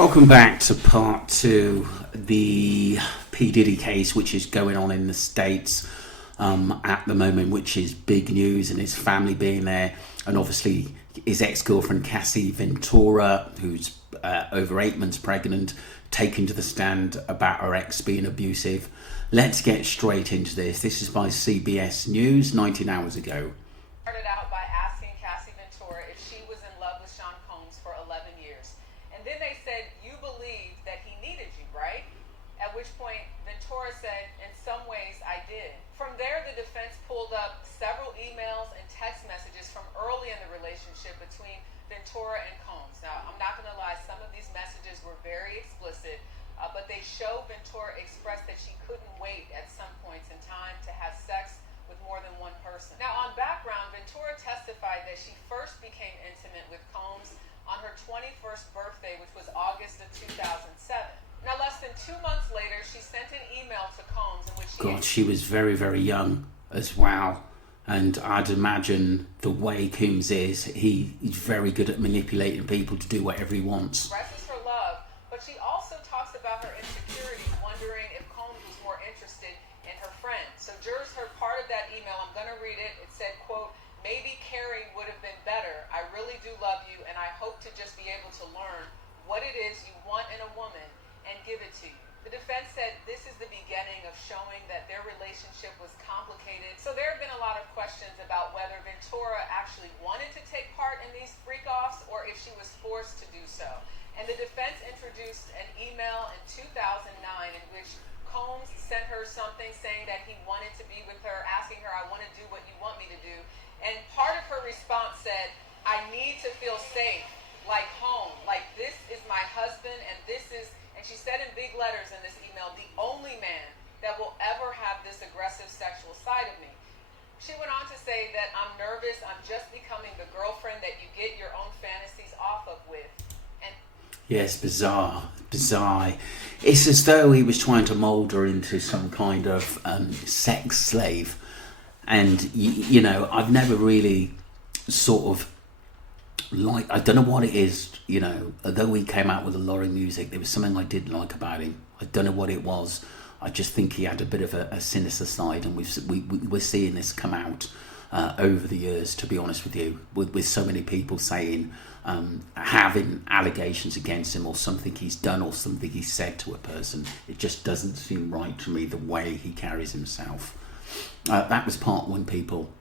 Welcome back to part two, the P. Diddy case, which is going on in the States at the moment, which is big news, and his family being there, and obviously his ex-girlfriend Cassie Ventura, who's over 8 months pregnant, taken to the stand about her ex being abusive. Let's get straight into this. This is by CBS News 19 hours ago. Started out by asking Cassie Ventura if she was in love with Sean Combs for 11 years. And then they said, "You believe that he needed you, right?" At which point Ventura said, "In some ways I did." From there, the defense pulled up several emails and text messages from early in the relationship between Ventura and Combs. Now, I'm not going to lie, some of these messages were very explicit, but they show Ventura expressed that she couldn't wait at some points in time to have sex with more than one person. Now, on background, Ventura testified that she first became intimate with Combs on her 21st birthday, which was August of 2007. Now, less than 2 months later, she sent an email to Combs in which she was very, very young as well. And I'd imagine the way Combs is, he's very good at manipulating people to do whatever he wants. Expresses her love, but she also talks about her insecurity, wondering if Combs was more interested in her friend. So jurors heard part of that email. I'm going to read it. It said, quote, "Maybe Carrie would have been better. I really do love you, and I hope to just be able to learn what it is you want in a woman and give it to you." The defense said this is the beginning of showing that their relationship was complicated. So there have been a lot of questions about whether Ventura actually wanted to take part in these freak-offs or if she was forced to do so. And the defense introduced an email in 2009 in which Combs sent her something saying that he wanted to be with her, asking her, "I want to do what you want me to do." And part of her response said, "I need to feel safe, like home, like this is my husband, and this is," and she said in big letters in this email, "the only man that will ever have this aggressive sexual side of me." She went on to say that, "I'm nervous, I'm just becoming the girlfriend that you get your own fantasies off of with." And yes, bizarre. It's as though he was trying to mould her into some kind of sex slave. And, you know, I've never really sort of I don't know what it is, you know, although he came out with a lot of music, there was something I did like about him. I don't know what it was. I just think he had a bit of a sinister side, and we're seeing this come out over the years, to be honest with you, with so many people saying, having allegations against him or something he's done or something he's said to a person. It just doesn't seem right to me, the way he carries himself. That was part one, people.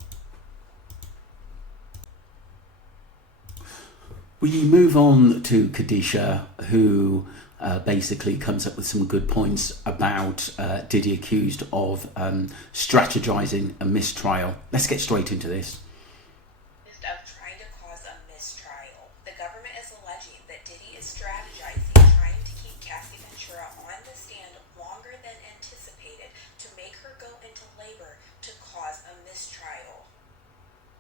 We move on to Kadisha, who basically comes up with some good points about Diddy accused of strategizing a mistrial. Let's get straight into this. Of trying to cause a mistrial. The government is alleging that Diddy is strategizing, trying to keep Cassie Ventura on the stand longer than anticipated to make her go into labor to cause a mistrial.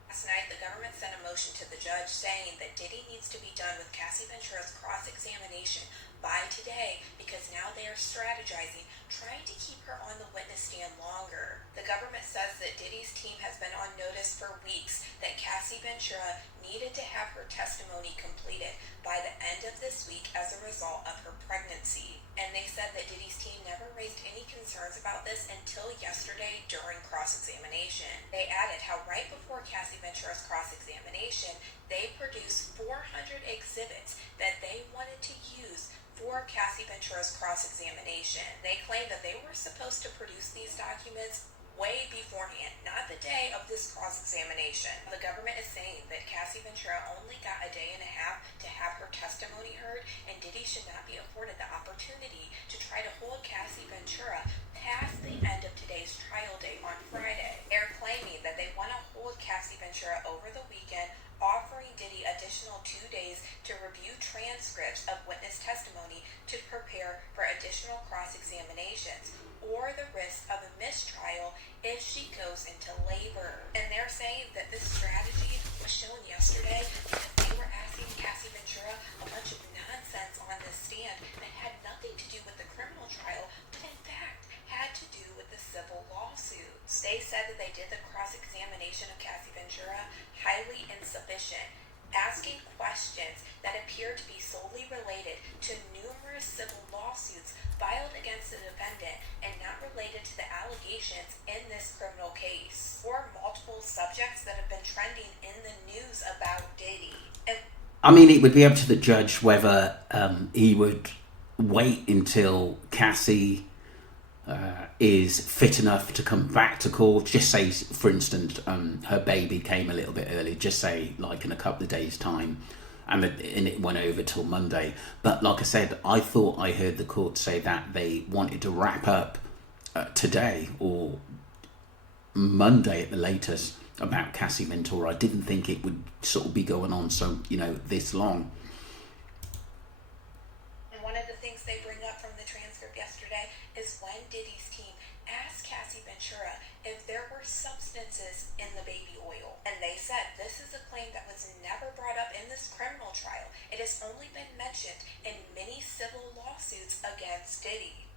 Last night, the government sent a motion to the judge saying that Diddy needs to be done with Cassie Ventura's cross-examination by today because now they are strategizing, trying to keep her on the witness stand longer. The government says that Diddy's team has been on notice for weeks that Cassie Ventura needed to have her testimony completed by the end of this week as a result of her pregnancy. And they said that Diddy's team never raised any concerns about this until yesterday during cross-examination. They added how right before Cassie Ventura's cross-examination, they produced 400 exhibits that they wanted to use for Cassie Ventura's cross-examination. They claimed that they were supposed to produce these documents way beforehand, not the day of this cross-examination. The government is saying that Cassie Ventura only got a day and a half to have her testimony heard, and Diddy should not be afforded the opportunity to try to hold Cassie Ventura past the end of today's trial date on Friday. They're claiming that they want to hold Cassie Ventura over the weekend, offering Diddy additional 2 days to review transcripts of witness testimony to prepare for additional cross-examinations, or the risk of a mistrial if she goes into labor. And they're saying that this strategy was shown yesterday because they were asking Cassie Ventura a bunch of nonsense on the stand that had nothing to do with the criminal trial, but in fact had to do with the civil lawsuits. They said that they did the cross-examination of Cassie Ventura highly insufficient, asking questions that appeared to be solely related to numerous allegations in this criminal case, or multiple subjects that have been trending in the news about Diddy. And I mean, it would be up to the judge whether he would wait until Cassie is fit enough to come back to court. Just say, for instance, her baby came a little bit early, just say like in a couple of days' time, and it went over till Monday. But like I said, I thought I heard the court say that they wanted to wrap up today or Monday at the latest about Cassie Ventura. I didn't think it would sort of be going on so, this long. And one of the things they bring up from the transcript yesterday is when Diddy's team asked Cassie Ventura if there were substances in the baby oil. And they said this is a claim that was never brought up in this criminal trial. It has only been mentioned in many civil lawsuits against Diddy.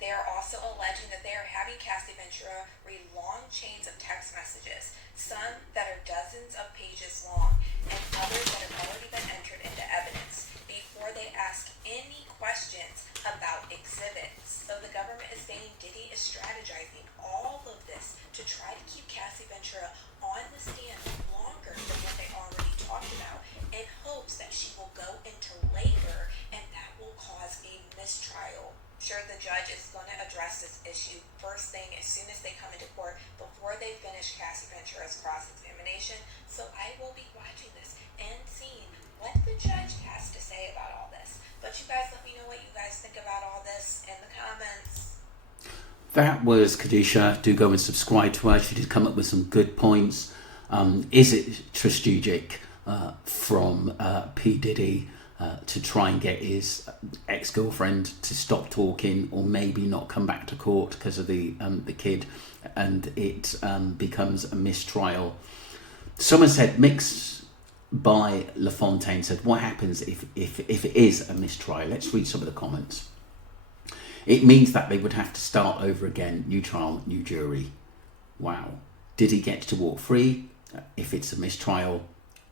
They are also alleging that they are having Cassie Ventura read long chains of text messages, some that are dozens of pages long, and others that have already been entered into evidence, before they ask any questions about exhibits. So the government is saying Diddy is strategizing all of this to try to keep Cassie Ventura on the stand longer than what they already talked about, in hopes that she will go into labor and that will cause a mistrial. Sure, the judge is going to address this issue first thing as soon as they come into court, before they finish Cassie Ventura's cross-examination. So I will be watching this and seeing what the judge has to say about all this. But you guys let me know what you guys think about all this in the comments. That was Kadisha. Do go and subscribe to her. She did come up with some good points. Is it strategic from P. Diddy to try and get his ex-girlfriend to stop talking, or maybe not come back to court because of the kid, and it becomes a mistrial? Someone said, Mix by LaFontaine said, what happens if it is a mistrial? Let's read some of the comments. It means that they would have to start over again, new trial, new jury. Wow. Diddy gets to walk free if it's a mistrial?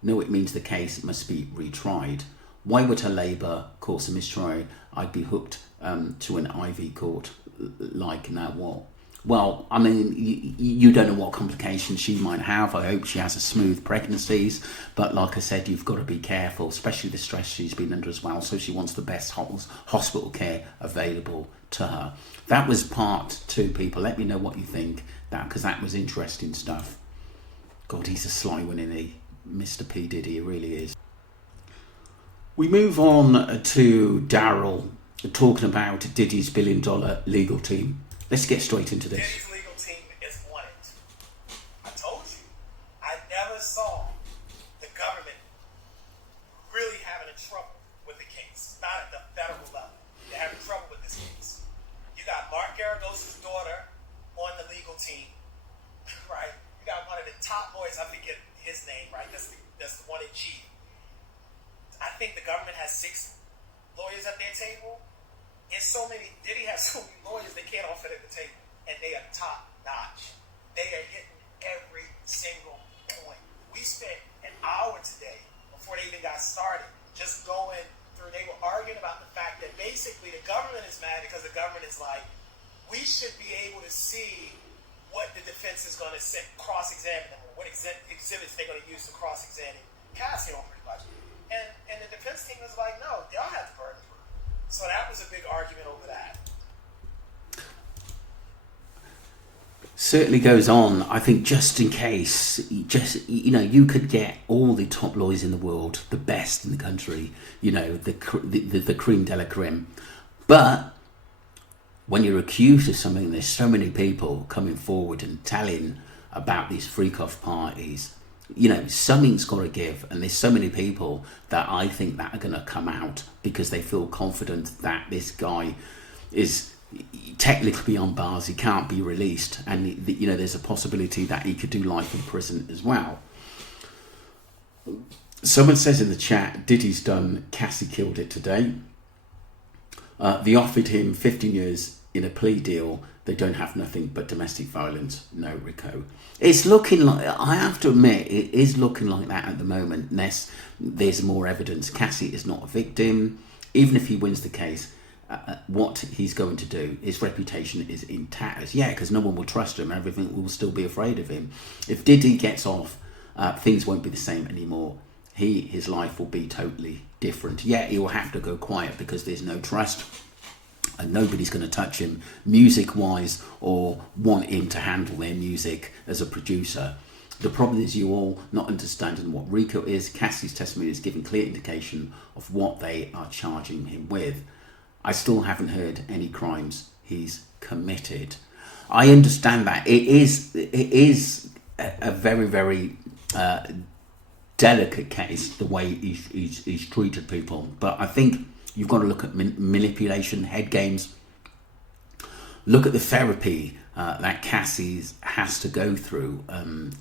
No, it means the case must be retried. Why would her labour cause a mistrial? I'd be hooked to an IV court. Like, now what? Well, I mean, you don't know what complications she might have. I hope she has a smooth pregnancy. But like I said, you've got to be careful, especially the stress she's been under as well. So she wants the best hospital care available to her. That was part 2, people. Let me know what you think, because that was interesting stuff. God, he's a sly one, isn't he? Mr. P. Diddy, he really is. We move on to Daryl talking about Diddy's $1 billion legal team. Let's get straight into this. Diddy's legal team is on it. I told you, I never saw the government really having trouble with the case. Not at the federal level. They're having trouble with this case. You got Mark Garagos's daughter on the legal team, right? You got one of the top lawyers, I forget his name, right? That's the one in G. I think the government has 6 lawyers at their table. And Diddy has so many lawyers they can't all fit at the table. And they are top notch. They are hitting every single point. We spent an hour today, before they even got started, just going through. They were arguing about the fact that basically the government is mad because the government is like, we should be able to see what the defense is going to cross-examine them, or what exhibits they're going to use to cross-examine Cassie on, pretty much. And the defense team was like, no, y'all have the burden of proof. So that was a big argument over that. Certainly goes on. I think just in case, you could get all the top lawyers in the world, the best in the country, the cream de la creme. But when you're accused of something, there's so many people coming forward and telling about these freak-off parties. Something's got to give, and there's so many people that I think that are going to come out because they feel confident that this guy is technically on bars, he can't be released, and there's a possibility that he could do life in prison as well. Someone says in the chat, Diddy's done, Cassie killed it today. They offered him 15 years in a plea deal. They don't have nothing but domestic violence. No, Rico. It's looking like, I have to admit, it is looking like that at the moment, unless there's more evidence. Cassie is not a victim. Even if he wins the case, what he's going to do. His reputation is in tatters. Yeah, because no one will trust him. Everything will still be afraid of him. If Diddy gets off, things won't be the same anymore. His life will be totally different. Yeah, he will have to go quiet because there's no trust. And nobody's going to touch him music-wise or want him to handle their music as a producer. The problem is you all not understanding what RICO is. Cassie's testimony is giving clear indication of what they are charging him with. I still haven't heard any crimes he's committed. I understand that. It is a very, very delicate case, the way he's treated people. But I think you've got to look at manipulation, head games. Look at the therapy that Cassie has to go through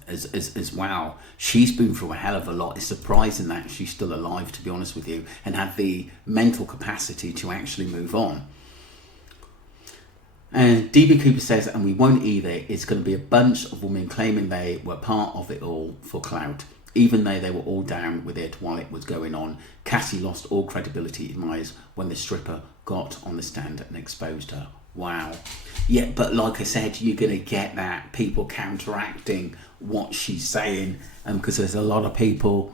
as well. She's been through a hell of a lot. It's surprising that she's still alive, to be honest with you, and had the mental capacity to actually move on. And DB Cooper says, and we won't either, it's going to be a bunch of women claiming they were part of it all for clout. Even though they were all down with it while it was going on, Cassie lost all credibility in my eyes when the stripper got on the stand and exposed her. Wow. Yeah, but like I said, you're going to get that, people counteracting what she's saying, because there's a lot of people,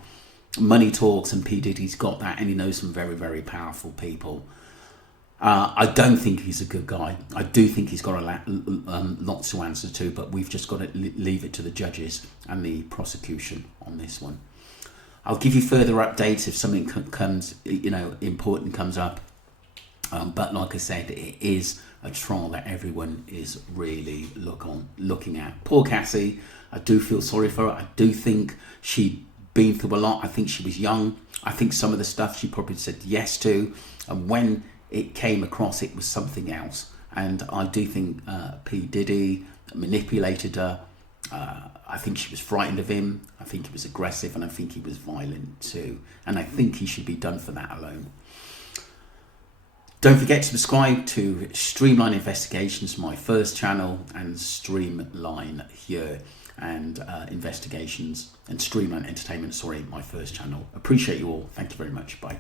money talks, and P. Diddy's got that, and he knows some very, very powerful people. I don't think he's a good guy. I do think he's got lots to answer to, but we've just got to leave it to the judges and the prosecution on this one. I'll give you further updates if something comes, important comes up. But like I said, it is a trial that everyone is really looking at. Poor Cassie, I do feel sorry for her. I do think she'd been through a lot. I think she was young. I think some of the stuff she probably said yes to, and when it came across, it was something else. And I do think P. Diddy manipulated her. I think she was frightened of him. I think he was aggressive, and I think he was violent too. And I think he should be done for that alone. Don't forget to subscribe to Streamline Investigations, my first channel, and Streamline here, and Investigations and Streamline Entertainment, my first channel. Appreciate you all. Thank you very much. Bye.